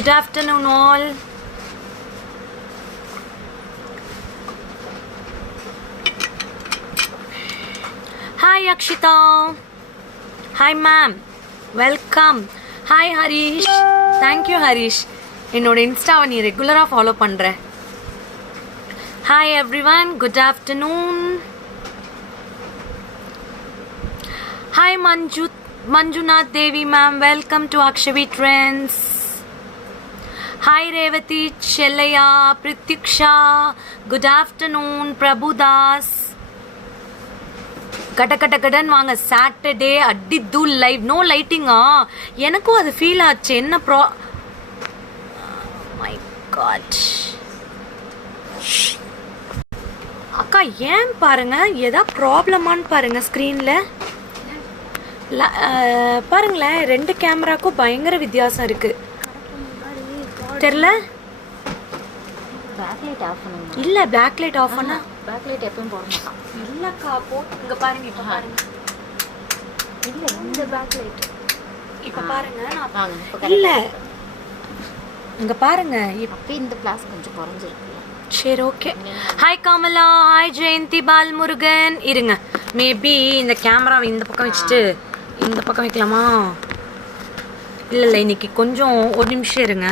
Good afternoon all. Hi Akshita. Hi ma'am. Welcome. Hi Harish. Thank you Harish. என்னோட இன்ஸ்டாவை நீ ரெகுலராக follow பண்ணுற. Hi everyone, good afternoon. Hi Manjunath Devi ma'am, welcome to Akshavi trends. Hi Revathi, Chellaiah, Prithiksha, good afternoon. Prabhudas, கட கட கடன் வாங்க. சாட்டர்டே அடி தூள் லைவ், நோ லைட்டிங்கா? எனக்கும் அது ஃபீல் ஆச்சு. என்ன மை காட் அக்கா, ஏன் பாருங்க, ஏதா ப்ராப்ளமான்னு பாருங்க. ஸ்க்ரீனில் பாருங்களேன், 2 கேமராக்கும் பயங்கர வித்தியாசம் இருக்கு. தெரில, இல்ல பேக் லைட் ஆஃப் பண்ணா, பேக் லைட் எப்பவும் போட மாட்டான். இல்லக்கா போட்டு இங்க பாருங்க. இப்ப பாருங்க, இல்ல இந்த பேக் லைட் இப்ப பாருங்க. நான் இல்ல இங்க பாருங்க, இப்ப இந்த கிளாஸ் கொஞ்சம் குறைஞ்சிருக்கு. சரி okay. Hi Kamala, hi Jayanthi Balamurugan. இருங்க, மேபி இந்த கேமராவை இந்த பக்கம் வச்சுட்டு இந்த பக்கம் வைக்கலாமா? இல்லை இல்லை, இன்னைக்கு கொஞ்சம் ஒரு நிமிஷம் இருங்க.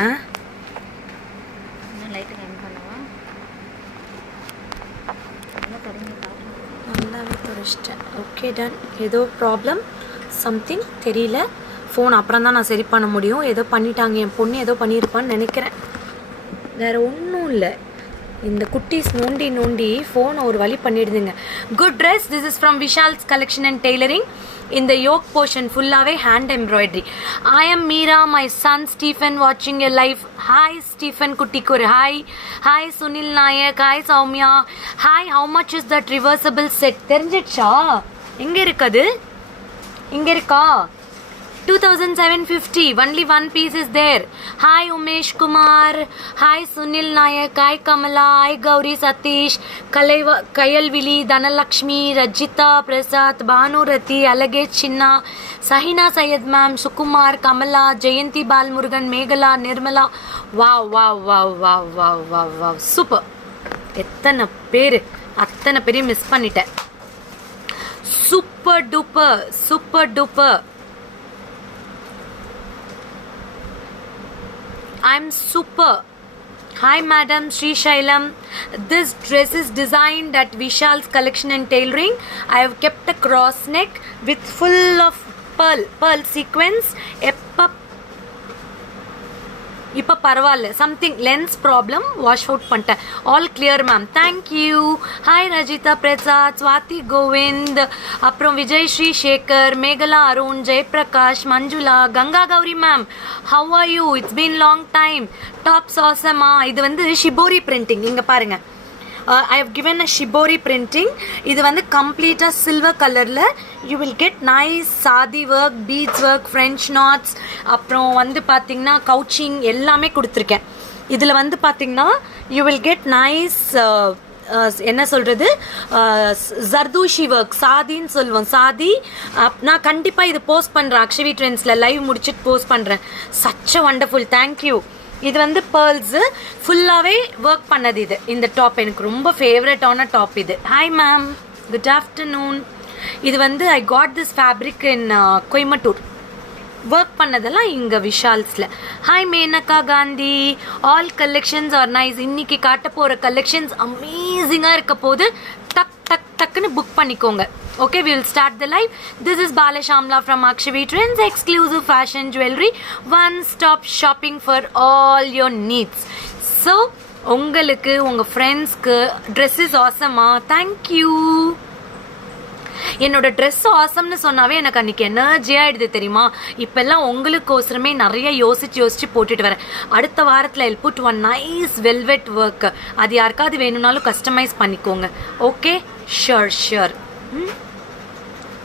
நல்லாவே தொடச்சிட்டேன். Okay done. ஏதோ ப்ராப்ளம் சம்திங் தெரியல. ஃபோன் அப்புறம் தான் நான் சரி பண்ண முடியும். ஏதோ பண்ணிட்டாங்க, என் பொண்ணு ஏதோ பண்ணியிருப்பான்னு நினைக்கிறேன். வேறு ஒன்றும் இல்லை, இந்த குட்டீஸ் நோண்டி நோண்டி ஃபோனை ஒரு வழி பண்ணிடுதுங்க. Good dress. This is from Vishal's collection and tailoring. இந்த யோக் போர்ஷன் ஃபுல்லாகவே hand embroidery. I am Meera, my son Stephen வாட்சிங் எ லைஃப். ஹாய் ஸ்டீஃபன் குட்டிக்கு ஒரு hi. Hi Sunil Nayak, hi Soumya, hi. How much is that reversible set? தெரிஞ்சிடுச்சா? எங்கே இருக்குது? இங்கே இருக்கா? 2750. only one piece is there. Hi Umesh Kumar, hi Sunil Nayak, hi Kamala, hi Gauri Satish, Kayalvili, Dhanalakshmi, Rajita Prasad, Bhanurati, Alage Chinna, Sahina Sayed ma'am, Sukumar, Kamala, Jayanti Balmurugan, Meghala, Nirmala. Wow wow wow wow wow wow wow, super. எத்தனை பேர், அத்தனை பேரையும் மிஸ் பண்ணிட்டேன். Super duper, super duper. I'm super. Hi Madam Sri Shailam. This dress is designed at Vishal's collection and tailoring. I have kept a cross neck with full of pearl sequence. இப்போ பரவாயில்ல, something lens problem, wash out பண்ணிட்டேன். All clear ma'am, thank you. Hi Rajitha Prasad, Swathi Govind, அப்புறம் Vijay Sri Sekhar, Megala Arun, Jayaprakash, Manjula, Ganga Gowri ma'am, how are you? It's been long time. Tops ஆசமா. இது வந்து shibori printing. இங்கே பாருங்க, I have given a shibori printing. இது வந்து கம்ப்ளீட்டாக சில்வர் கலரில். யூ வில் கெட் நைஸ் சாதி work, beads work, French knots, அப்புறம் வந்து பார்த்திங்கன்னா கவுச்சிங் எல்லாமே கொடுத்துருக்கேன். இதில் வந்து பார்த்திங்கன்னா யூ வில் கெட் நைஸ் என்ன சொல்கிறது, ஜர்தூஷி ஒர்க், சாதின்னு சொல்லுவோம். சாதி நான் கண்டிப்பாக இது போஸ்ட் பண்ணுறேன். அக்ஷவி ட்ரெண்ட்ஸில் லைவ் முடிச்சுட்டு போஸ்ட் பண்ணுறேன். Such a wonderful, thank you. இது வந்து பேர்ல்ஸு ஃபுல்லாகவே ஒர்க் பண்ணது. இது இந்த டாப் எனக்கு ரொம்ப ஃபேவரட்டான டாப் இது. Hi ma'am, good afternoon. இது வந்து I got this fabric in Coimbatore. Work பண்ணதெல்லாம் இங்கே விஷால்ஸில். Hi Menaka Gandhi, all collections are nice. இன்னைக்கு காட்ட போகிற கலெக்ஷன்ஸ் அமேசிங்காக இருக்க போது. டக் டக் டக்குன்னு புக் பண்ணிக்கோங்க. Okay, we will start the live. This is Bala Shamla from Akshavi Trends, exclusive fashion jewelry, one stop shopping for all your needs. So, உங்களுக்கு உங்க ஃப்ரெண்ட்ஸ்க்கு ட்ரெஸ்ஸஸ் ஆசமா? தேங்க்யூ. என்னோட ட்ரெஸ் ஆசம்னு சொன்னாவே எனக்கு அன்றைக்கி எனர்ஜி ஆகிடுது தெரியுமா. இப்போல்லாம் உங்களுக்கோசரமே நிறைய யோசிச்சு போட்டுட்டு வரேன். அடுத்த வாரத்தில் I'll put one nice velvet work. அது யாருக்காவது வேணும்னாலும் கஸ்டமைஸ் பண்ணிக்கோங்க. Okay, sure.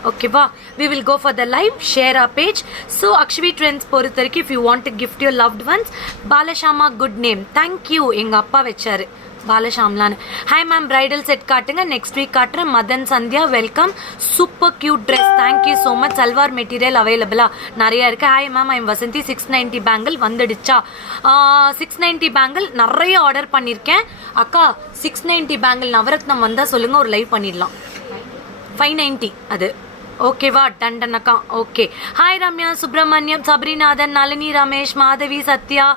ஓகேவா? we will go for the live, share our page. So Akshavi Trends பொறுத்த வரைக்கும் if you want to gift your loved ones, Balashama, good name. Thank you. எங்கள் அப்பா வச்சாரு. பாலஷாம்லான்னு. ஹாய் மேம், பிரைடல் செட் காட்டுங்க, next week காட்டுறேன். Madan Sandhya welcome, super cute dress, thank you so much. Salwar material அவைலபிளா நிறைய இருக்கு. Hi ma'am, I'm Vasanthi. 690 bangle வந்துடுச்சா? 690 பேங்கிள் நிறைய ஆர்டர் பண்ணியிருக்கேன் அக்கா. 690 பேங்கிள் நவரத்னம் வந்தால் சொல்லுங்க, ஒரு லைவ் பண்ணிடலாம். 590 அது ஓகேவா? டன் அக்கா. ஓகே. ஹாய் ரம்யா, சுப்பிரமணியம், சபரிநாதன், நளினி, ரமேஷ், மாதவி, சத்யா.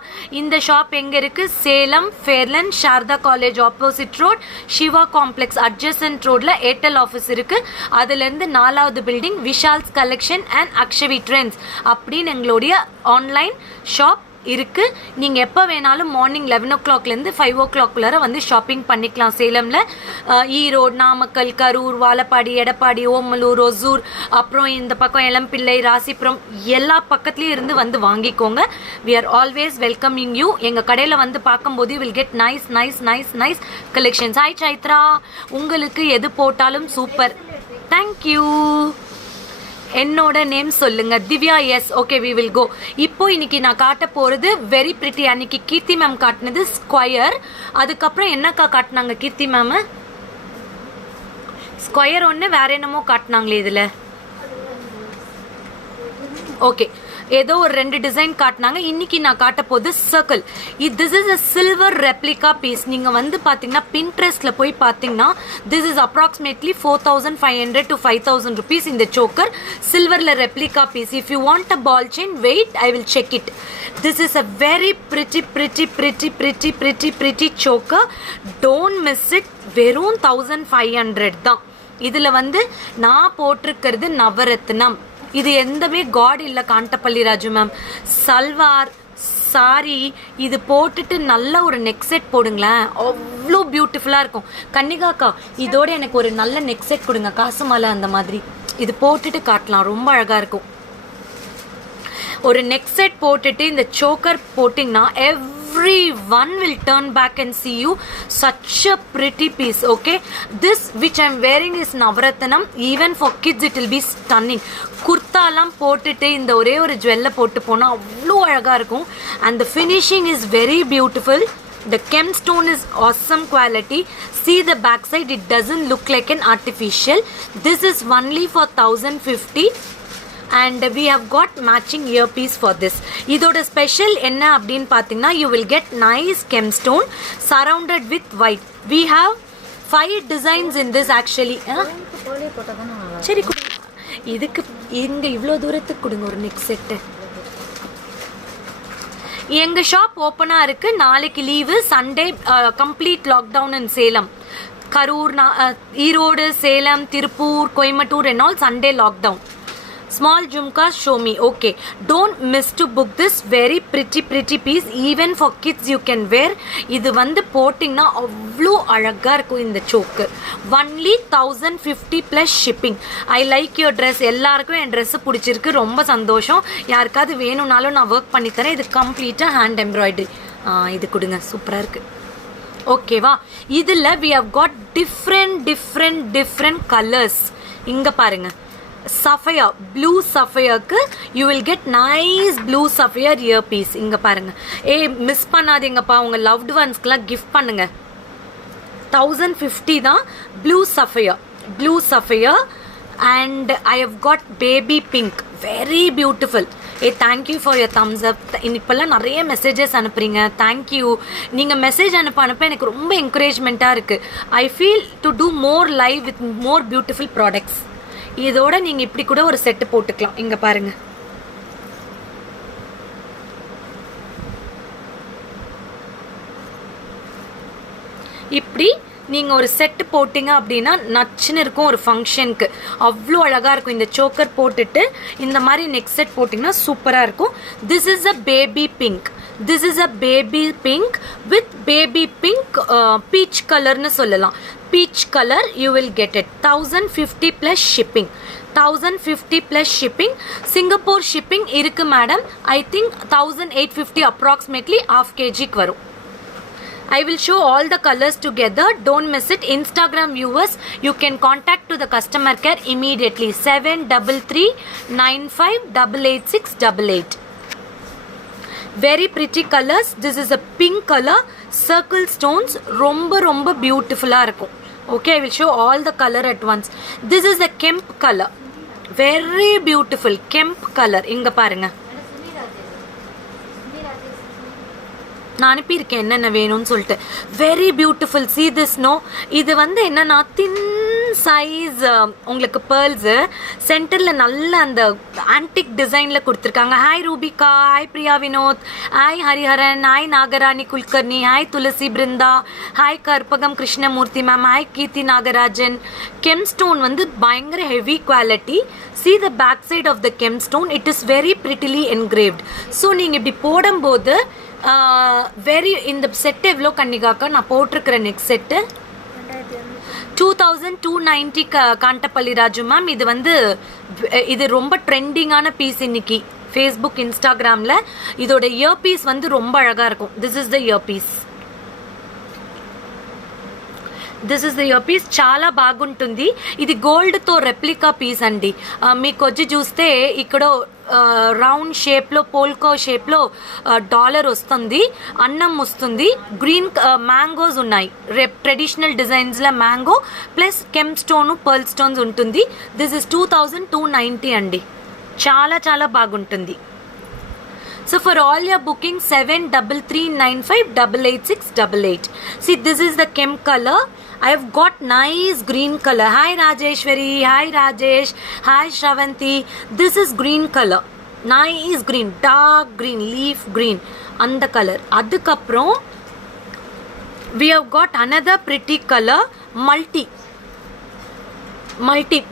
இந்த ஷாப் எங்க இருக்கு? Salem Fairlands Saradha college opposite road, Siva complex adjacent ரோட்ல ஏர்டெல் ஆஃபீஸ் இருக்கு. அதுல இருந்து 4வது building, Vishal's collection and Akshavi trends அப்படின்னு எங்களுடைய ஆன்லைன் ஷாப் இருக்கு. நீங்க எப்போ வேணாலும் மார்னிங் 11 o'clockலேருந்து 5 o'clock வந்து ஷாப்பிங் பண்ணிக்கலாம். சேலம்ல ஈரோடு, நாமக்கல், கரூர், வாழப்பாடி, எடப்பாடி, ஓமலூர், ஒசூர், அப்புறம் இந்த பக்கம் எளம்பிள்ளை, ராசிபுரம், எல்லா பக்கத்துலயும் இருந்து வந்து வாங்கிக்கோங்க. we are always welcoming you. எங்க கடையில வந்து பார்க்கும்போது you will get nice collections. Hi Chaitra, உங்களுக்கு எது போட்டாலும் சூப்பர், தேங்க்யூ. என்னோட நேம் சொல்லுங்க. Divya. Yes, okay, we will go. இப்போ இன்னைக்கு நான் காட்ட போறது வெரி பிரிட்டி. அன்னைக்கு கீர்த்தி மேம் காட்டினது ஸ்கொயர். அதுக்கப்புறம் என்னக்கா காட்டினாங்க கீர்த்தி மேம்? ஸ்கொயர் ஒன்று, வேற என்னமோ காட்டினாங்களே இதுல. ஓகே, ஏதோ ஒரு 2 டிசைன் காட்டினாங்க. இன்னைக்கு நான் காட்ட போது circle. This is a silver replica piece. நீங்க வந்து பாத்தீங்கன்னா பின்ட்ரெஸ்ட்ல போய் பாத்தீங்கன்னா this is approximately 4500 to 5000 rupees இந்த சோக்கர். சில்வர்ல replica piece. If you want a ball chain, wait, I will check it. This is a very pretty choker. Don't miss it. வெறும் 1500 தான். இதுல வந்து நான் போட்டிருக்கிறது நவரத்னம். இது எந்தமே காட் இல்ல காண்டப்பள்ளி ராஜு மேம். சல்வார் சாரி இது போட்டுட்டு நல்ல ஒரு நெக் செட் போடுங்களேன், அவ்வளோ பியூட்டிஃபுல்லா இருக்கும். கன்னிகாக்கா, இதோட எனக்கு ஒரு நல்ல நெக் செட் கொடுங்க, காசு மாலை அந்த மாதிரி. இது போட்டுட்டு காட்டலாம், ரொம்ப அழகா இருக்கும். ஒரு நெக் செட் போட்டுட்டு இந்த சோக்கர் போட்டிங்கன்னா everyone will turn back and see you. Such a pretty piece. Okay, this which I'm wearing is navaratnam. Even for kids it will be stunning. குர்தாலாம் போட்டுட்டு இந்த ஒரே ஒரு ஜுவல்ல போட்டு போனா அவ்வளோ அழகா இருக்கும். And the finishing is very beautiful. The gemstone is awesome quality. See the back side, it doesn't look like an artificial. This is only for 1050. And we have got matching earpiece for this. இதோட ஸ்பெஷல் என்ன அப்படின்னு பார்த்தீங்கன்னா, you will get nice gemstone surrounded with white. We have 5 designs in this actually. சரி, இதுக்கு இங்க இவ்வளோ தூரத்துக்கு கொடுங்க ஒரு நெக் செட்டு. எங்க ஷாப் ஓப்பனா இருக்கு. நாளைக்கு leave, Sunday complete lockdown in சேலம். கரூர், ஈரோடு, சேலம், திருப்பூர், Coimbatore and all Sunday lockdown. Small jhumkas, show me. Okay, don't miss to book this very pretty piece. Even for kids you can wear. இது வந்து போட்டிங்கன்னா அவ்வளோ அழகா இருக்கும் இந்த சோக்கு. only 1050 plus shipping. I like your dress. எல்லாருக்கும் என் ட்ரெஸ் பிடிச்சிருக்கு, ரொம்ப சந்தோஷம். யாருக்காவது வேணும்னாலும் நான் ஒர்க் பண்ணி தரேன். இது கம்ப்ளீட்டாக ஹேண்ட் எம்ப்ராய்டரி. இது கொடுங்க, சூப்பராக இருக்கு. ஓகேவா? இதில் we have got different colors. இங்கே பாருங்க, சஃபையா, ப்ளூ சஃபையாக்கு you will get nice blue sapphire ear piece. இங்க பாருங்க, மிஸ் பண்ணாதீங்கப்பா, உங்க லவ்டு ஒன்ஸ்க்குலாம் கிஃப்ட் பண்ணுங்க. 1050 தான். Blue sapphire and I have got baby pink, very beautiful. Thank you for your thumbs up. இப்போல்லாம் நிறைய மெசேஜஸ் அனுப்புறீங்க, தேங்க்யூ. நீங்கள் மெசேஜ் அனுப்ப எனக்கு ரொம்ப என்கரேஜ்மெண்ட்டாக இருக்குது. I feel to do more live with more beautiful products. இதோட நீங்க இப்படி கூட ஒரு செட் போட்டுக்கலாம். இங்க பாருங்க, இப்படி நீங்க ஒரு செட் போட்டீங்க அப்படின்னா நச்சுன்னு இருக்கும். ஒரு ஃபங்க்ஷனுக்கு அவ்வளோ அழகா இருக்கும். இந்த சோக்கர் போட்டுட்டு இந்த மாதிரி நெக் செட் போட்டிங்கன்னா சூப்பரா இருக்கும். This is a baby pink. This is a baby pink with baby pink peach color னு சொல்லலாம். Peach color you will get it. 1050 plus shipping. 1050 plus shipping. Singapore shipping இருக்கு madam. I think 1850 approximately half kg க்கு வரும். I will show all the colors together. Don't miss it. Instagram viewers, you can contact to the customer care immediately. 7339588688. very pretty colors. This is a pink color, circle stones, ரொம்ப beautiful-ஆ இருக்கும். Okay, I will show all the color at once. This is the Kemp color, very beautiful Kemp color. இங்க பாருங்க, நான் அனுப்பியிருக்கேன் என்னென்ன வேணும்னு சொல்லிட்டு. Very beautiful. See this no, இது வந்து என்னன்னா தின் சைஸ் உங்களுக்கு பேர்ல்ஸு சென்டரில் நல்ல அந்த ஆன்டிக் டிசைனில் கொடுத்துருக்காங்க. Hi Rubika, hi Priya Vinod, hi Hariharan, hi Nagarani Kulkarni, hi Thulasi Brinda, hi Karpagam Krishnamoorthy ma'am, hi Keerthi Nagarajan. Gemstone வந்து பயங்கர heavy quality. See the back side of the Kemstone, it is very prettily engraved. So நீங்கள் இப்படி போடும்போது வெரி இந்த செட் எவ்வளோ கன்னிகாக்கா நான் போட்டிருக்கிற நெக்ஸ்ட் செட்டு 2290 காண்டப்பள்ளி ராஜு மேம். இது வந்து இது ரொம்ப ட்ரெண்டிங்கான பீஸ் இன்னைக்கு ஃபேஸ்புக் இன்ஸ்டாகிராமில். இதோட இயர் பீஸ் வந்து ரொம்ப அழகாக இருக்கும். This is the ear piece, this is the year piece. చాలా బాగుంటుంది. ఇది గోల్డ్తో రెప్లికా పీస్ అండి. మీకు వచ్చి చూస్తే ఇక్కడ రౌండ్ షేప్లో పోల్కో షేప్లో డాలర్ వస్తుంది, అన్నం వస్తుంది, గ్రీన్ మ్యాంగోస్ ఉన్నాయి. ట్రెడిషనల్ డిజైన్స్లో మ్యాంగో ప్లస్ కెమ్ స్టోను పర్ల్ స్టోన్స్ ఉంటుంది. దిస్ ఇస్ 2290 అండి. చాలా బాగుంటుంది. So for all your bookings 7339588688. See, this is the Kemp color. I have got nice green color. Hi Rajeshwari, hi Rajesh, hi Shravanti. This is green color, nice green, dark green, leaf green and the color. Adukaprom we have got another pretty color, multi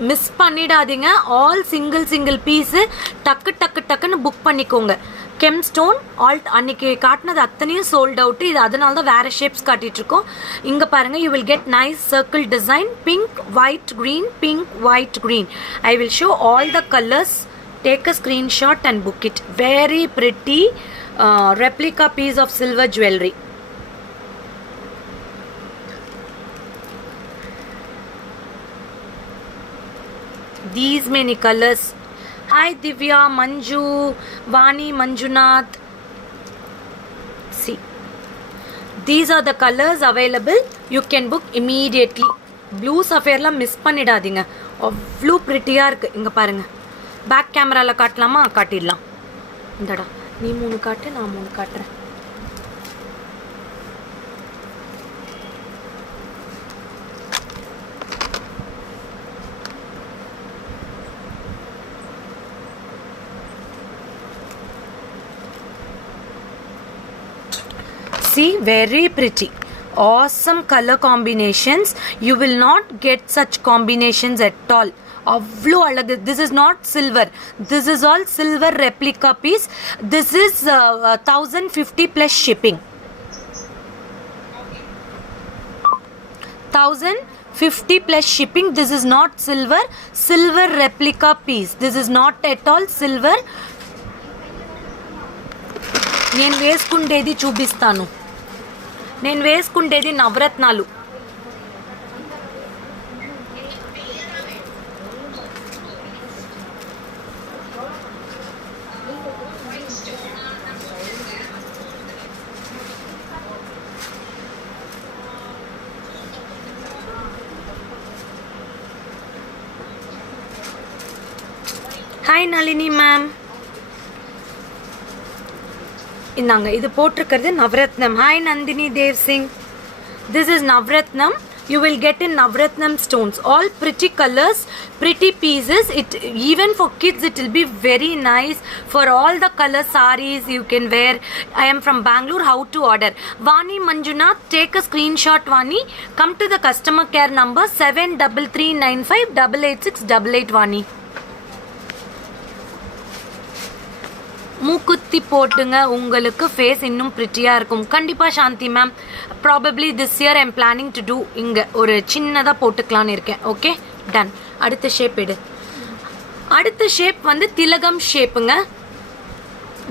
miss பண்ணிடாதீங்க. All single piece டக்குன்னு புக் பண்ணிக்கோங்க. Gemstone all அன்னைக்கு காட்டினது அத்தனையும் sold out. இது அதனால தான் வேறு ஷேப்ஸ் காட்டிகிட்ருக்கோம். இங்கே பாருங்கள், you will get nice circle design, pink white green, pink white green. I will show all the colours. Take a screenshot and book it. Very pretty replica piece of silver jewellery. These many colors. Hi Divya, Manju, Vani, Manjunath. See, these are the colors available. You can book immediately. Blue sapphire la miss பண்ணிடாதீங்க. அவ்வளோ பிரிட்டியா இருக்கு. இங்க பாருங்க, பேக் கேமரால காட்டலாமா? காட்டிடலாம். இந்தடா, நீ 3 காட்டு, நான் 3 காட்டுறேன். See, very pretty, awesome color combinations. You will not get such combinations at all. Avlo alagu. This is not silver, this is all silver replica piece. This is 1050 plus shipping. 1050 plus shipping. This is not silver replica piece. This is not at all silver. నేను వేసుకుండేది చూపిస్తాను. నేను వేసుకుండేది నవరత్నాలు. Hi Nalini ma'am. இந்தாங்க, இது போட்டிருக்கிறது நவரத்னம். Hi Nandini Dev Singh. This is navaratnam. You will get in Navratnam stones. All pretty colors, pretty pieces. It even for kids it will be very nice. For all the color sarees you can wear. I am from Bangalore. How to order? Vani Manjunath, take a screenshot. Vani, come to the customer care number 7339588688. Vani, மூக்குத்தி போட்டுங்க, உங்களுக்கு ஃபேஸ் இன்னும் ப்ரிட்டியாக இருக்கும். கண்டிப்பாக Shanthi ma'am. Probably this year I'm planning to do. இங்கே ஒரு சின்னதாக போட்டுக்கலான்னு இருக்கேன். Okay, ton. அடுத்த ஷேப் எடு. அடுத்த ஷேப் வந்து திலகம் ஷேப்புங்க.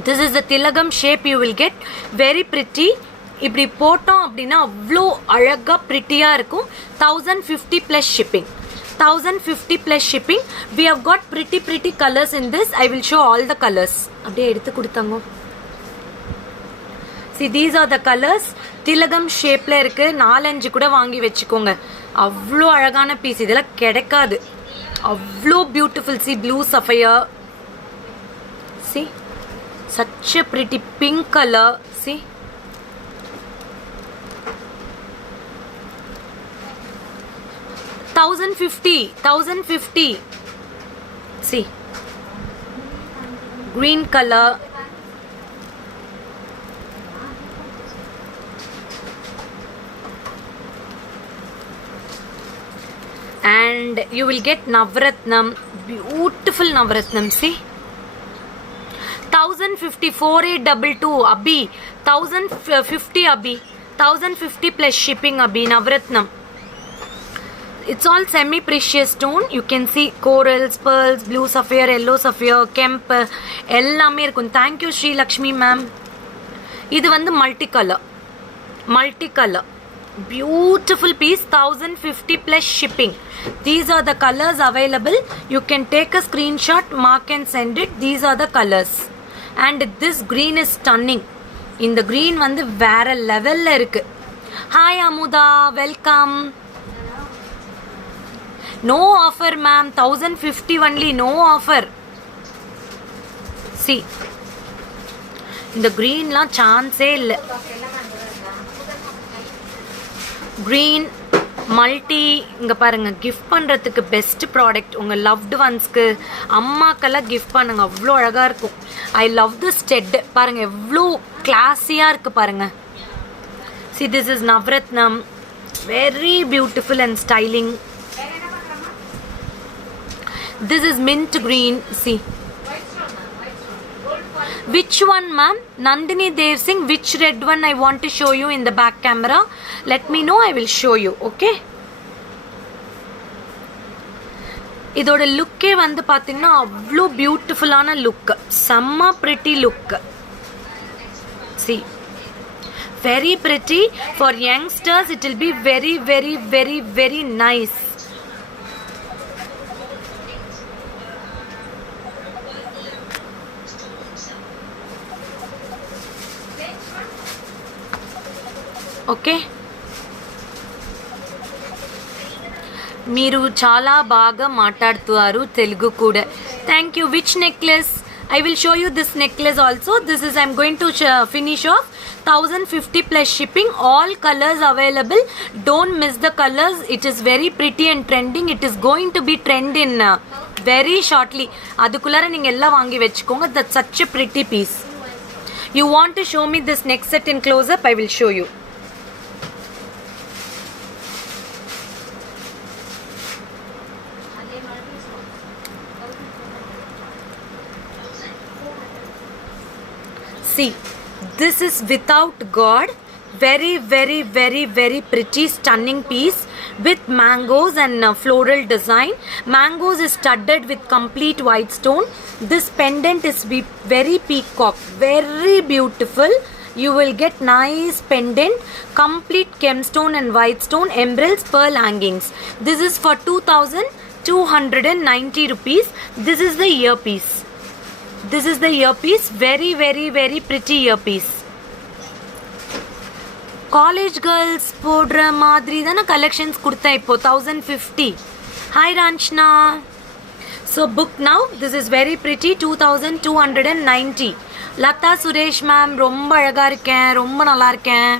திஸ் இஸ் த திலகம் shape. You will get very pretty. இப்படி போட்டோம் அப்படின்னா அவ்வளோ அழகாக ப்ரிட்டியாக இருக்கும். 1050 plus shipping. 1050 plus shipping. We have got pretty colors in this. I will show all the colors. அப்படியே எடுத்து கொடுத்தாங்க. See, these are the colors. திலகம் ஷேப்ல இருக்கு. 4-5 கூட வாங்கி வெச்சுக்கோங்க. அவ்ளோ அழகான பீஸ். இதெல்லாம் கிடைக்காது. அவ்ளோ beautiful. See, blue sapphire. See, such a pretty pink color. See, $1,050. See, green color. And you will get Navratnam, beautiful Navratnam. See, 1,050, 4822 Abhi, 1,050 Abhi, 1,050 plus shipping Abhi, Navratnam. It's all semi-precious stone. You can see corals, pearls, blue sapphire, yellow sapphire, kemp, எல்லாமே இருக்கும். Thank you Sri Lakshmi ma'am. இது வந்து multi color beautiful piece. 1,050 plus shipping. These are the colors available. You can take a screenshot, mark and send it. These are the colors. And this green is stunning. இந்த green வந்து வேற லெவல்ல இருக்கு. Hi Amuda, welcome. No offer ma'am, 1,050 only, no offer. See, இந்த greenலாம் சான்ஸே இல்லை. green multi இங்க பாருங்க, கிஃப்ட் பண்றதுக்கு பெஸ்ட் ப்ராடக்ட். உங்க லவ்டு ஒன்ஸ்க்கு, அம்மாக்கெல்லாம் கிஃப்ட் பண்ணுங்க, அவ்வளோ அழகா இருக்கும். I love this stud. பாருங்க எவ்வளோ கிளாஸியா இருக்கு பாருங்க. See, this is Navratnam, very beautiful and styling. This is mint green. See, which one ma'am? Nandini Dev Singh, which red one I want to show you in the back camera? Let me know, I will show you. Okay, இதோட லுக்கே வந்து பாத்தீங்கன்னா அவ்வளோ பியூட்டிஃபுல்லான லுக், செம்ம pretty look. See, very pretty. For youngsters it will be very very very very nice. Okay, మీరు చాలా బాగా మాట్లాడుతారు తెలుగు కూడా. Thank you. Which necklace? I will show you this necklace also. This is, I'm going to finish off. 1,050 plus shipping. All colors available. Don't miss the colors. It is very pretty and trending. It is going to be trend in very shortly. அதுக்குள்ளார நீங்க எல்லாம் வாங்கி வெச்சுக்கோங்க. That's such a pretty piece. You want to show me this next set in close up? I will show you. See, this is without God. Very very very very pretty stunning piece with mangoes and floral design. Mangoes is studded with complete white stone. This pendant is very peacock, very beautiful. You will get nice pendant, complete gemstone and white stone, emeralds, pearl hangings. This is for 2,290 rupees. This is the earpiece. This is the earpiece. Very very very pretty earpiece. College girls போடுற மாதிரி தான collections கொடுத்தேன் இப்போ. 1,050. Hi Ranchna. So book now. This is very pretty. 2,290. Lata Suresh ma'am, ரொம்ப அழகா இருக்கேன், ரொம்ப நல்லா இருக்கேன்.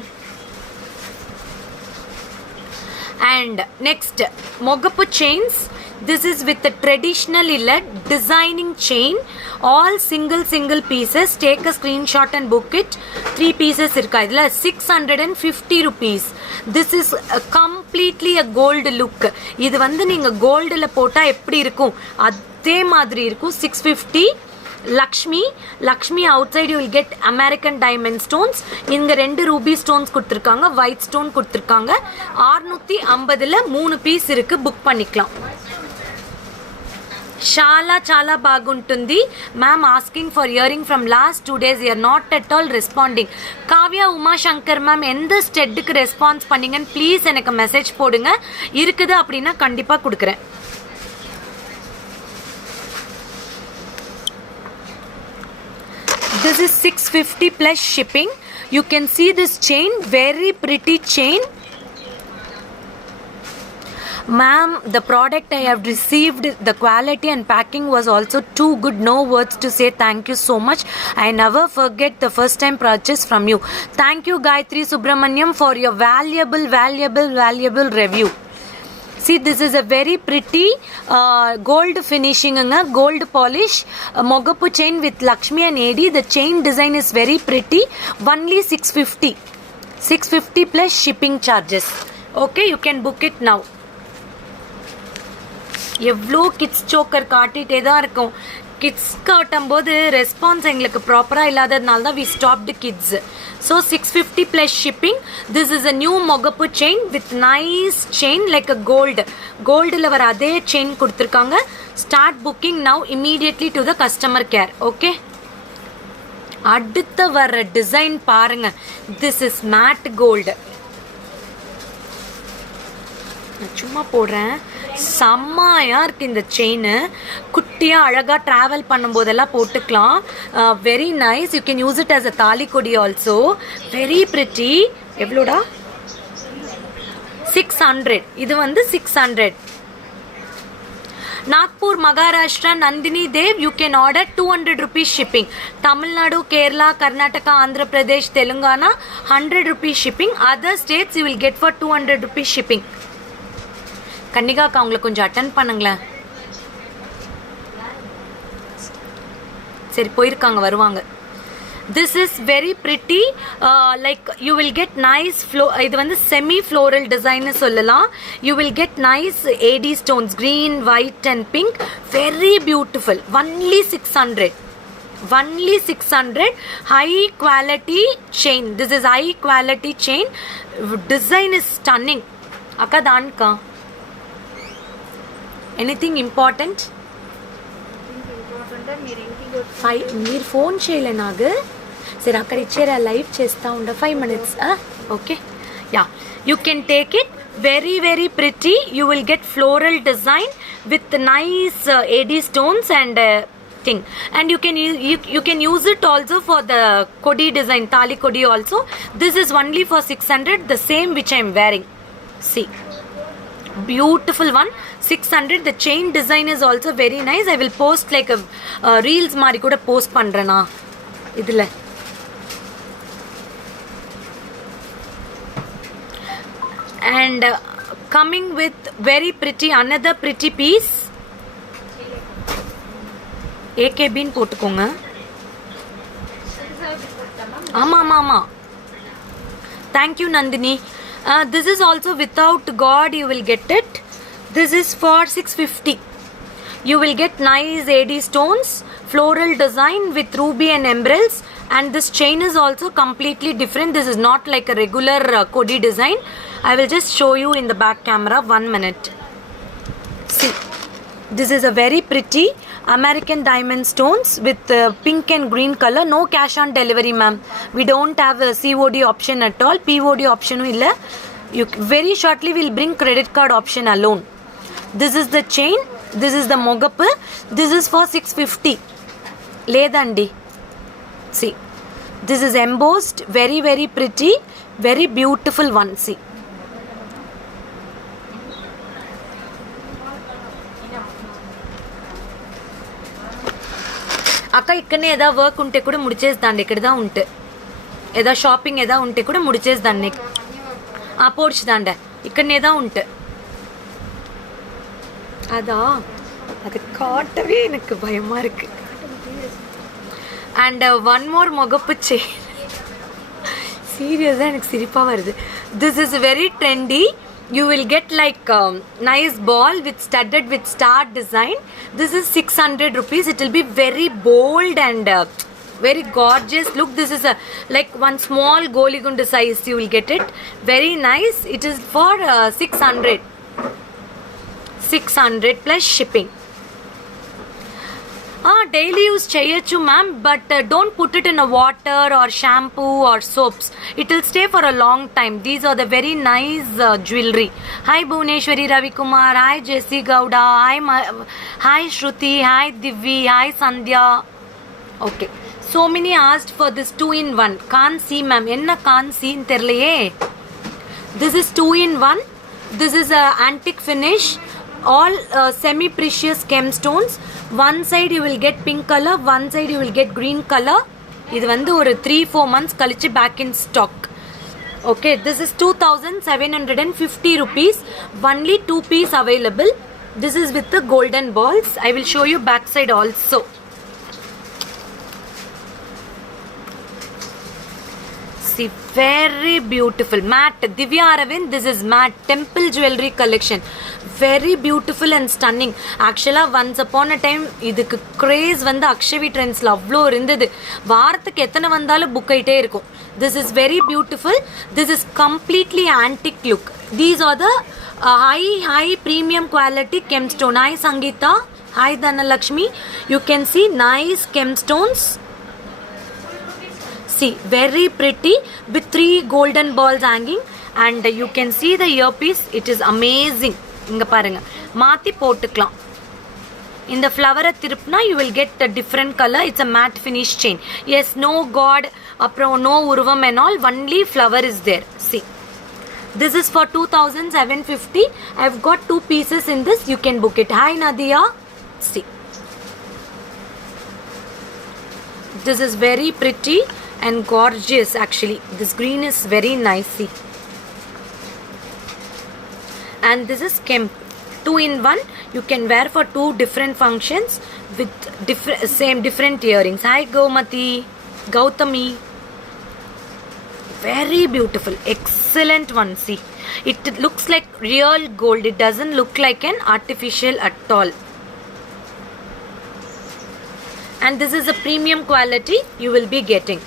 And next, Mogapu chains. This is with the traditional designing chain. All single pieces. Take a screenshot and book it. 3 pieces irka. Idla 650 rupees. This is completely a gold look. இது வந்து நீங்க கோல்டுல போட்டா எப்படி இருக்கும் அதே மாதிரி இருக்கும். 650. Lakshmi outside you will get American diamond stones. இங்க 2 ruby stones கொடுத்திருக்காங்க, white stone கொடுத்திருக்காங்க. 650ல 3 பீஸ் இருக்கு, புக் பண்ணிக்கலாம். చాలా బాగుంటుంది. Ma'am asking for earring from last 2 days. You are not at all responding. Kavya Umashankar ma'am, எந்த ஸ்டெட்டுக்கு ரெஸ்பான்ஸ் பண்ணீங்கன்னு ப்ளீஸ் எனக்கு மெசேஜ் போடுங்க. இருக்குது அப்படின்னா கண்டிப்பாக கொடுக்குறேன். This is 650 plus shipping. You can see this chain, very pretty chain. Ma'am, the product I have received, the quality and packing was also too good. No words to say. Thank you so much. I never forget the first time purchase from you. Thank you, Gayatri Subramaniam, for your valuable review. See, this is a very pretty gold finishing, gold polish, Mogapu chain with Lakshmi and AD. The chain design is very pretty. Only 650. 650 plus shipping charges. Okay, you can book it now. எவ்வளோ kids choker காட்டிகிட்டே தான் இருக்கும். Kids காட்டும்போது response எங்களுக்கு ப்ராப்பராக இல்லாததுனால தான் we stopped kids. So 650 plus shipping. This is a new மொகப்பு chain with nice chain like a கோல்டில் வர அதே செயின் கொடுத்துருக்காங்க. Start booking now immediately to the customer care. Okay, அடுத்த வர டிசைன் பாருங்க. This is matte gold. நான் சும்மா போடுறேன். செம்மையாக இருக்குது இந்த செயின். குட்டியாக அழகாக ட்ராவல் பண்ணும்போதெல்லாம் போட்டுக்கலாம். Very nice. You can use it as a தாலி கொடி ஆல்சோ. Very pretty. எவ்வளோடா? 600. இது வந்து 600. Nagpur Maharashtra Nandini Dev, you can order 200 rupees shipping. Tamil Nadu, Kerala, Karnataka, Andhra Pradesh, Telangana 100 rupees shipping. Other states you will get for 200 rupees shipping. கன்னிகாக்கா அவங்களை கொஞ்சம் அட்டன் பண்ணுங்களேன். சரி, போயிருக்காங்க, வருவாங்க. This is very pretty. Like you will get nice இது வந்து செமி ஃப்ளோரல் டிசைன்னு சொல்லலாம். You will get nice AD stones, green, white and pink. Very beautiful. only 600. only 600. high quality chain. This is high quality chain. Design is stunning. అక్క దానికా anything important? మీరు ఫోన్ చేయలే నాకు. సరే, అక్కడ ఇచ్చేరా, లైవ్ చేస్తా ఉండ 5 minutes. Okay, yeah, you can take it. Very very pretty. You will get floral design with nice AD stones and thing, and you can use it also for the kodi design, tali kodi also. This is only for 600, the same which I am wearing. See, beautiful one. 600. The chain design is also very nice. I will post like a reels mari kuda post pandrena idla. And coming with very pretty, another pretty piece. AKB போட்டுக்கோங்க. ஆமா ஆமா ஆமா. Thank you Nandini. This is also without God you will get it. This is for 650. You will get nice AD stones, floral design with ruby and emeralds, and this chain is also completely different. This is not like a regular kodi design. I will just show you in the back camera. 1 minute. See, this is a very pretty American diamond stones with pink and green color. No cash on delivery ma'am. We don't have a COD option at all. POD option illa. You very shortly will bring credit card option alone. This is the chain. This is the mogapu. This is for 650. Ledandi. See, this is embossed. Very very pretty. Very beautiful one. See. అక్క ఇక్కడనే ఏదో వర్క్ ఉంటే కూడా ముడిచేస్తాండి. ఇక్కడదా ఉంటే ఏదో షాపింగ్ ఏదో ఉంటే కూడా ముడిచేస్తాండి. போடிச்சுதாண்ட இக்கடனே தான் உண்டு. அதா அது காட்டவே எனக்கு பயமா இருக்கு. அண்ட் ஒன் மோர் முகப்பு செயின். சீரியஸாக எனக்கு சிரிப்பாக வருது. This is very trendy. You will get like nice ball with studded with star design. This is 600 rupees. It will be very bold and very gorgeous look. This is a like one small goligundu size. You will get it. Very nice. It is for 600. 600 plus shipping. Daily use cheyochu ma'am, but don't put it in a water or shampoo or soaps. It will stay for a long time. These are the very nice jewelry. Hi Bhuvneshwari Ravi Kumar. Hi Jessie Gowda. Hi Shruti. Hi Divvi. Hi Sandhya. Okay, so many asked for this 2 in 1. Can't see ma'am. Enna can't see in terlaye. This is 2 in 1. This is a antique finish. All semi precious gemstones. One side you will get pink color, one side you will get green color. இது வந்து ஒரு 3-4 months கழிச்சு back in stock. Okay, this is 2750 rupees. Only 2 piece available. This is with the golden balls. I will show you back side also. See, very beautiful matte. Divya Aravind, this is matte temple jewelry collection. Very beautiful and stunning. Actually, once upon a time, இதுக்கு craze வந்து அக்ஷவி ட்ரெண்ட்ஸ்ல அவ்வளோ இருந்தது. வாரத்துக்கு எத்தனை வந்தாலும் புக் ஆயிட்டே இருக்கும். This is very beautiful. This is completely antique look. These are the high premium quality gemstone. Hi Sangeeta. Hi Dhanalakshmi. You can see nice gemstones. See, very pretty with 3 golden balls hanging, and you can see the earpiece. It is amazing. இங்க பாருங்க, மாத்தி போட்டுக்கலாம். இந்த ஃப்ளவரை திருப்பினா you will get a different color. It's a matte finish chain. Yes, no god, அப்புறம் no உருவம் and all. Only flower is there. See, this is for 2750. I've got 2 pieces in this. You can book it. Hi Nadia. See, this is very pretty and gorgeous. Actually, this green is very nice. See, and this is kemp 2 in 1. You can wear for 2 different functions with different earrings. Hi Gomati, Gautami. Very beautiful, excellent one. See, it looks like real gold. It doesn't look like an artificial at all. And this is a premium quality you will be getting.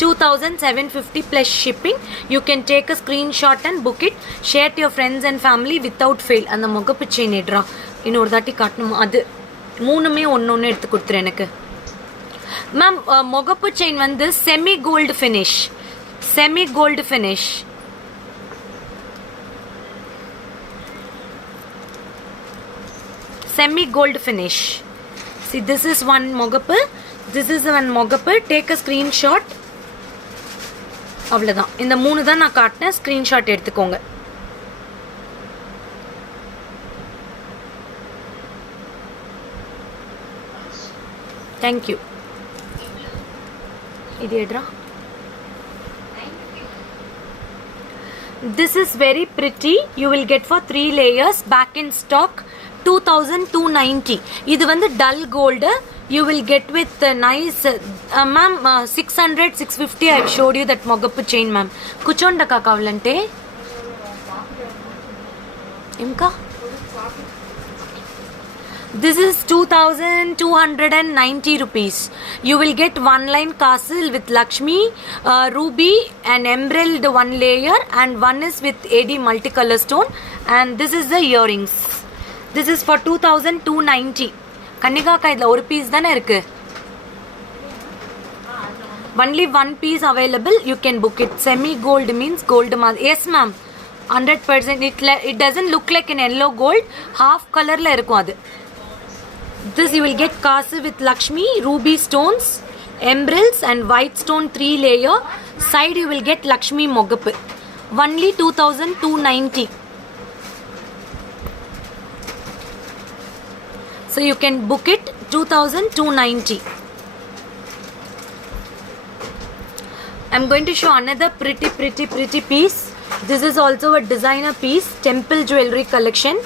2750 plus shipping. You can take a screenshot and book it. Share to your friends and family without fail. அந்த முகப்பு செயின் எடுறா, இன்னொரு தாட்டி காட்டணும். அது மூணுமே ஒன்று எடுத்து கொடுத்துரு எனக்கு மேம். முகப்பு செயின் வந்து semi gold finish. Semi gold finish. Semi gold finish. See, this is one முகப்பு. This is one முகப்பு. Take a screenshot. அவ்வளோதான். இந்த 3 தான் நான் காட்டினேன். ஸ்க்ரீன்ஷாட் எடுத்துக்கோங்க. தேங்க்யூ. இது எடுறா. This is very pretty. You will get for 3 layers. Back in stock. 2290. இது வந்து dull gold. You will get with nice ma'am 600 650. I've showed you that mogapu chain ma'am. Kuchonda ka kavalante imka. This is 2290 rupees. You will get 1 line castle with Lakshmi, ruby and emerald 1 layer, and 1 is with AD multicolor stone, and this is the earrings. This is for 2290. கன்னிகாக்கா இதில் ஒரு பீஸ் தானே இருக்கு. only 1 piece available. You can book it. Semi gold means gold. Yes ma'am, 100%. It doesn't look like an yellow gold. Half color la irukum adu. This you will get kasu with Lakshmi, ruby stones, emeralds and white stone 3 layer. Side you will get Lakshmi mogapu. Only 2290. So you can book it 2290. I'm going to show another pretty piece. This is also a designer piece, temple jewelry collection.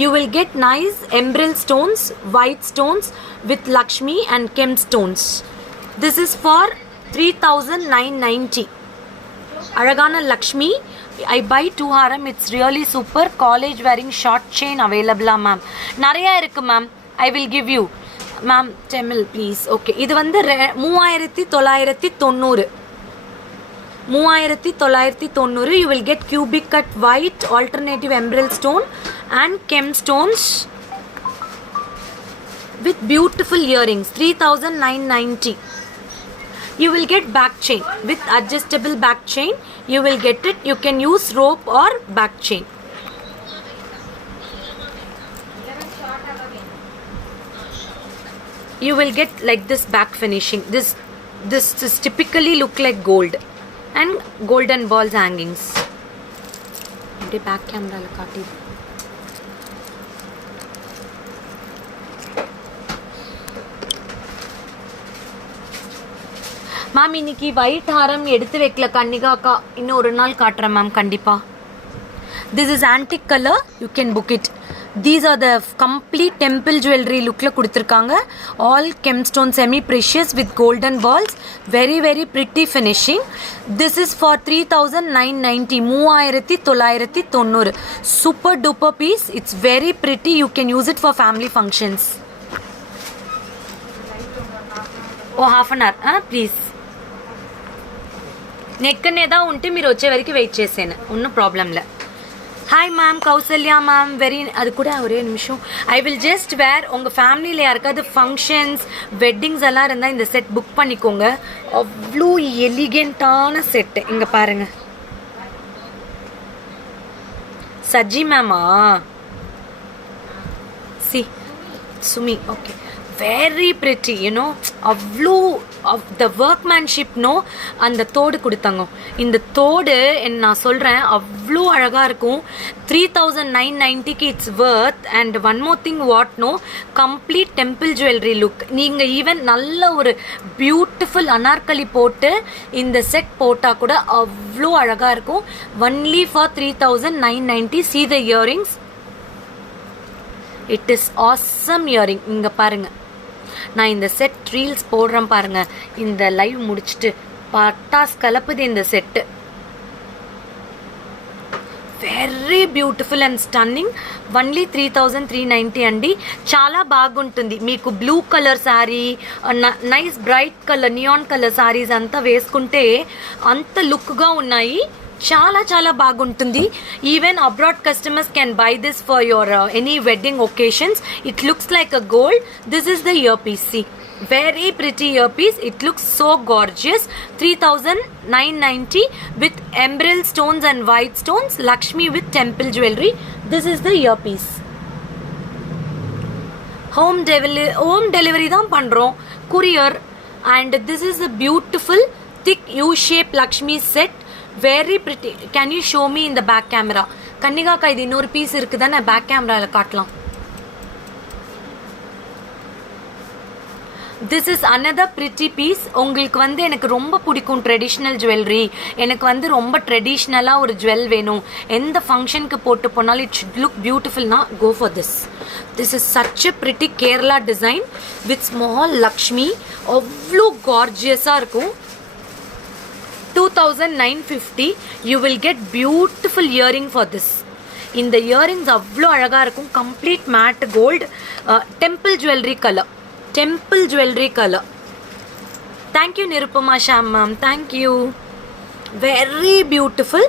You will get nice emerald stones, white stones with Lakshmi and Kem stones. This is for 3990. Aragana Lakshmi. I buy 2 haram. It's really super. College wearing short chain available ma'am. Nariya irukku ma'am. I will give you ma'am. Tamil please. Okay, இது வந்து 3990. 3990. You will get cubic cut white alternative emerald stone and Kem stones with beautiful earrings. 3990. You will get back chain with adjustable back chain. You will get it. You can use rope or back chain. you will get like this back finishing. This is typically look like gold and golden balls hangings. அப்படியே பேக் கேமரால காட்டி. மேம் இன்னைக்கு ஒயிட் ஹாரம் எடுத்து வைக்கல கன்னிகாக்கா, இன்னும் ஒரு நாள் காட்டுறேன் மேம் கண்டிப்பா. This is antique color, you can book it. These are the complete temple jewelry lookல கொடுத்திருக்காங்க. All gemstone semi precious with golden balls, very very pretty finishing. This is for 3990, 3990. Super duper piece, it's very pretty, you can use it for family functions. Oh, half an hour, please. నెక్కనే దా ఉంటే మీరు వచ్చే వరకు wait చేసాను, ఉన్న ప్రాబ్లంలే. Hi ma'am, Kausalya ma'am, very அது கூட ஒரே நிமிஷம். I will just wear. உங்கள் ஃபேமிலியில் யாருக்காவது ஃபங்க்ஷன்ஸ் வெட்டிங்ஸ் எல்லாம் இருந்தால் இந்த செட் புக் பண்ணிக்கோங்க. அவ்வளோ எலிகெண்ட்டான செட்டு. இங்கே பாருங்க, சஜி மேமா, சி Sumi, okay, very pretty, you know. அவ்வளோ த ஒர்க்மேன்ஷிப் நோ. அந்த தோடு கொடுத்தாங்க. இந்த தோடு நான் சொல்கிறேன் அவ்வளோ அழகாக இருக்கும். 3990க்கு it's worth. And one more thing what no, complete temple jewellery look. நீங்கள் ஈவன் நல்ல ஒரு பியூட்டிஃபுல் அனார்கலி போட்டு இந்த செட் போட்டால் கூட அவ்வளோ அழகாக இருக்கும். Only for 3990. see the earrings, it is awesome earring. இங்கே பாருங்கள், நான் இந்த செட் ரீல்ஸ் போடுறேன் பாருங்க. இந்த லைவ் முடிச்சுட்டு பட்டாஸ் கலப்புது இந்த set. Very beautiful and stunning. Only 3390 అండి. చాలా బాగుంటుంది. మీకు blue colour sari, nice bright colour, neon colour saris అంతా వేసుకుంటే అంత లుక్గా ఉన్నాయి. చాలా చాలా బాగుంటుంది. Even abroad customers can buy this for your any wedding occasions. It looks like a gold. This is the year piece. See, very pretty earpiece. It looks so gorgeous. 3990 with emerald stones and white stones. Lakshmi with temple jewelry. This is the earpiece. home delivery தான் பண்றோம், courier. And this is a beautiful thick U-shape Lakshmi set. Very pretty. Can you show me in the back camera? கன்னிகாக்கா, இது இன்னொரு பீஸ் இருக்குதா, நான் பேக் கேமரால காட்டலாம். This is another pretty piece. உங்களுக்கு வந்து எனக்கு ரொம்ப பிடிக்கும் ட்ரெடிஷ்னல் ஜுவல்லரி. எனக்கு வந்து ரொம்ப ட்ரெடிஷ்னலாக ஒரு ஜுவல் வேணும், எந்த ஃபங்க்ஷனுக்கு போட்டு போனாலும் இட் ஷுட் லுக் பியூட்டிஃபுல்னா go for this. This is such a pretty Kerala design with small Lakshmi. அவ்வளோ கார்ஜியஸாக இருக்கும். 2950. you will get beautiful earring for this. இந்த இயரிங்ஸ் அவ்வளோ அழகாக இருக்கும். Complete matte gold, temple jewellery colour. temple jewelry color. Thank you Nirupama Sham ma'am, thank you. Very beautiful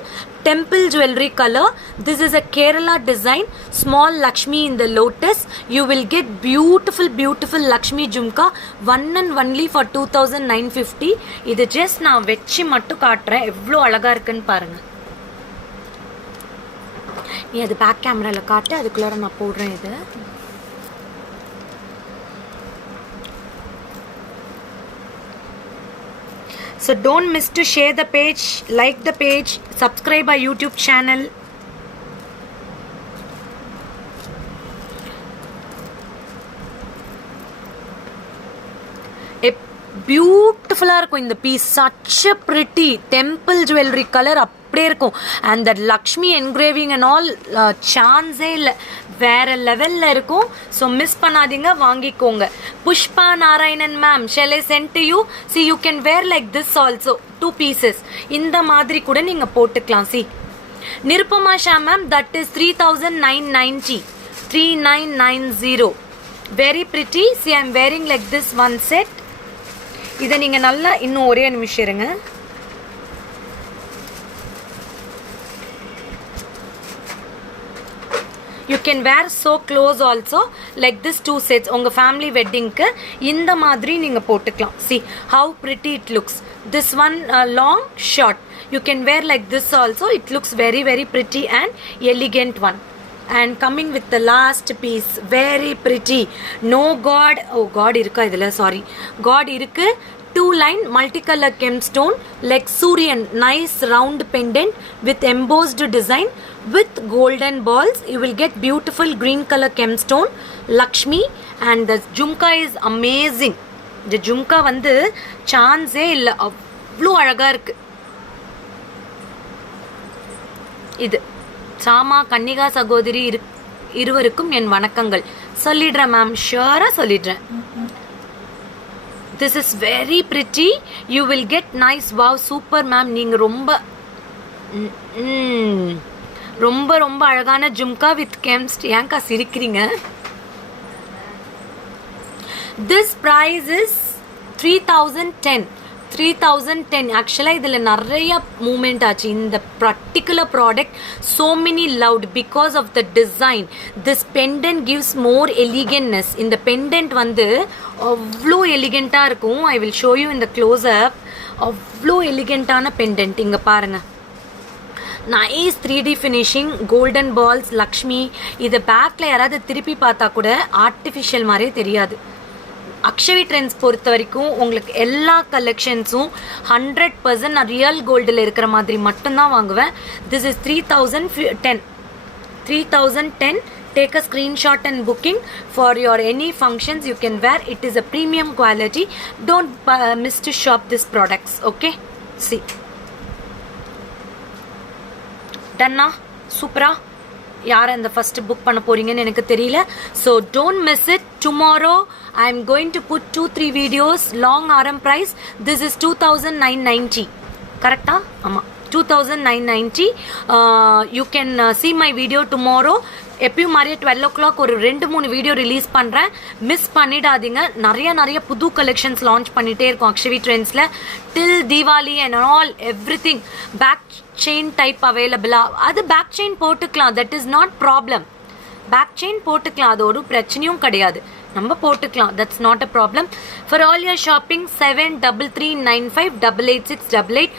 temple jewelry color. This is a Kerala design, small Lakshmi in the lotus. You will get beautiful Lakshmi jhumka. One and only for 2950. இது just நான் வெச்சி மட்டும் காட்டுறேன், எவ்வளோ அழகா இருக்குன்னு பாருங்க. நீ அது பேக் கேமரால காட்டு, அதுக்குள்ளார நான் போடுறேன். இது so don't miss to share the page, like the page, subscribe our YouTube channel. பியூட்டிஃபுல்லாக இருக்கும் இந்த piece. Such a pretty temple jewellery colour அப்படியே இருக்கும். And that Lakshmi engraving and all சான்ஸே இல்லை, வேற லெவலில் இருக்கும். ஸோ மிஸ் பண்ணாதீங்க, வாங்கிக்கோங்க. Pushpa Narayanan ma'am, shall I send to you? See, you can wear like this also, 2 pieces. இந்த மாதிரி கூட நீங்கள் போட்டுக்கலாம். See, Nirupama Shah ma'am, that is 3990. 3990. Very pretty. See, I am wearing like this one set. இதை நீங்கள் நல்லா இன்னும் ஒரே நிமிஷம் இருங்க. You can wear so close also like this 2 sets. உங்கள் ஃபேமிலி வெட்டிங்க்கு இந்த மாதிரி நீங்கள் போட்டுக்கலாம். See how pretty it looks. This one long short. You can wear like this also. It looks very very pretty and elegant one. and coming with the last piece, very pretty. No god, oh god irukka idhula, sorry, god irukku. 2-line multicolor gemstone like Suryan, nice round pendant with embossed design with golden balls. You will get beautiful green color gemstone Lakshmi, and the jhumka is amazing. The jhumka வந்து சான்ஸே இல்ல, அவ்வளோ அழகா இருக்கு. இது சாமா கன்னிகா சகோதரி இருவருக்கும் என் வணக்கங்கள் சொல்லிடுறேன் மேம், ஷியரா சொல்லிடுறேன். This is very pretty. You will get nice. Wow, super ma'am. நீங்க ரொம்ப ரொம்ப ரொம்ப அழகான ஜும்கா வித் கெம்ஸ்ட். ஏன்க்கா சிரிக்கிறீங்க? This price is 3010. 3010. ஆக்சுவலாக இதில் நிறைய மூமெண்ட் ஆச்சு. இந்த particular product so many loved because of the design. This pendant gives more elegantness. இந்த pendant வந்து அவ்வளோ எலிகெண்ட்டாக இருக்கும். I will show you in the close-up. அவ்வளோ எலிகெண்ட்டான pendant. இங்கே பாருங்கள், nice 3D finishing, golden balls, Lakshmi. இதை பேக்கில் யாராவது திருப்பி பார்த்தா கூட ஆர்டிஃபிஷியல் மாதிரியே தெரியாது. அக்ஷவி ட்ரெண்ட்ஸ் பொறுத்த வரைக்கும் உங்களுக்கு எல்லா கலெக்ஷன்ஸும் 100% நான் ரியல் கோல்டில் இருக்கிற மாதிரி மட்டும்தான் வாங்குவேன். This is 3010. 3010. Take a screenshot and booking for your any functions you can wear. It is a premium quality. Don't miss to shop these products. Okay, see. Done. Supra. யார் அந்த ஃபர்ஸ்ட் புக் பண்ண போறீங்கன்னு எனக்கு தெரியல. So don't miss it. Tomorrow I am going to put 2-3 videos. Long ஆரம் price this is 2990. கரெக்டா? ஆமாம், 2990. You can see my video tomorrow. எப்பயும் மாதிரியே 12 o'clock ஒரு 2-3 வீடியோ ரிலீஸ் பண்ணுறேன். மிஸ் பண்ணிடாதீங்க. நிறைய புது கலெக்ஷன்ஸ் லான்ச் பண்ணிகிட்டே இருக்கும் அக்ஷவி ட்ரெண்ட்ஸில். Till Deepavali and all everything. Back chain type அவைலபிளாக, அது பேக் செயின் போட்டுக்கலாம். That is not problem. Back chain போட்டுக்கலாம், அது ஒரு பிரச்சனையும் கிடையாது. நம்ம போட்டுக்கலாம், that's not a problem. For all your shopping 7339588688.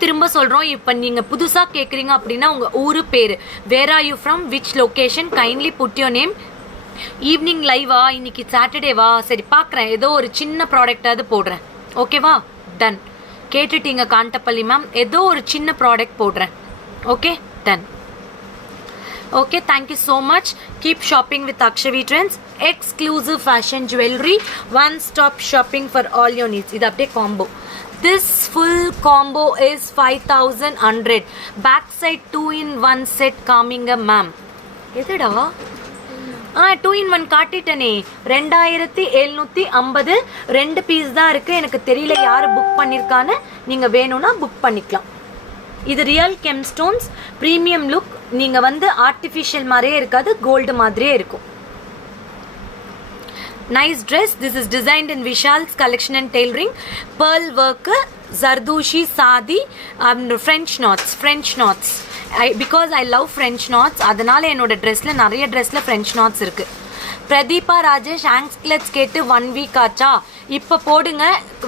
திரும்ப சொல்கிறோம். இப்போ நீங்கள் புதுசாக கேட்குறீங்க அப்படின்னா உங்கள் ஊர் பேர், where are you from, which location, kindly put your name. Evening லைவா, இன்னைக்கு சாட்டர்டேவா, சரி பார்க்குறேன், ஏதோ ஒரு சின்ன ப்ராடக்டாவது போடுறேன். ஓகேவா? டன். கேட்டுட்டீங்க காண்டப்பள்ளி மேம், ஏதோ ஒரு சின்ன ப்ராடக்ட் போடுறேன். Okay, done. Okay, thank you so much. Keep shopping with Akshavi Trends. Exclusive fashion jewelry. One-stop shopping for all your needs. This is combo. This full combo is 5100. Backside 2-in-1 set coming a ma'am. எதுடா? 2-in-1 காட்டிட்டனே. 2750. 2 பீஸ் தான் இருக்கு. எனக்கு தெரியல யார் புக் பண்ணிருக்கான்னு. நீங்க வேணும்னா புக் பண்ணிக்கலாம். இது ரியல் கெம்ஸ்டோன்ஸ், ப்ரீமியம் லுக். நீங்க வந்து ஆர்டிஃபிஷியல் மாதிரியே இருக்காது, கோல்டு மாதிரியே இருக்கும். Nice dress. This is designed in Vishal's collection and tailoring. Pearl work, zardozi, சாதி, French knots. Because I love French knots, அதனால என்னோட ட்ரெஸ்ல நிறைய ட்ரெஸ்ல ஃப்ரெஞ்ச் நாட்ஸ் இருக்கு. பிரதீபா ராஜேஷ் ஆங்க்லெட்ஸ் கேட்டு 1 week ஆச்சா? இப்போ போடுங்க,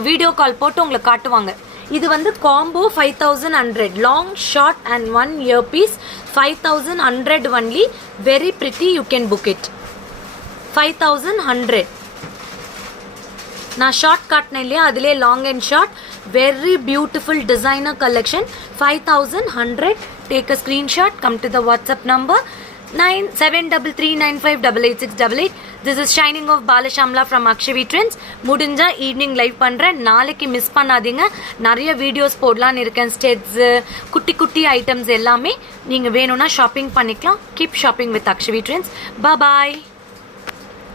வீடியோ கால் போட்டு உங்களுக்கு காட்டுவாங்க. இது வந்து காம்போ 5100. லாங் ஷார்ட் அண்ட் 1 earpiece 5100 only. Very pretty. You can book it. 5100. நான் ஷார்ட் காட்டினேன் இல்லையா, அதிலே long and short. Very beautiful designer collection. 5100. Take a screenshot. Come to the WhatsApp number 9733958888. This is Shining of Balashamla from Akshavi Trends. முடிஞ்சா evening live பண்ணுறேன். நாளைக்கு மிஸ் பண்ணாதீங்க. நிறைய வீடியோஸ் போடலான்னு இருக்கேன். ஸ்டெட்ஸ், குட்டி ஐட்டம்ஸ் எல்லாமே நீங்கள் வேணும்னா ஷாப்பிங் பண்ணிக்கலாம். Keep shopping with Akshavi Trends. Bye bye.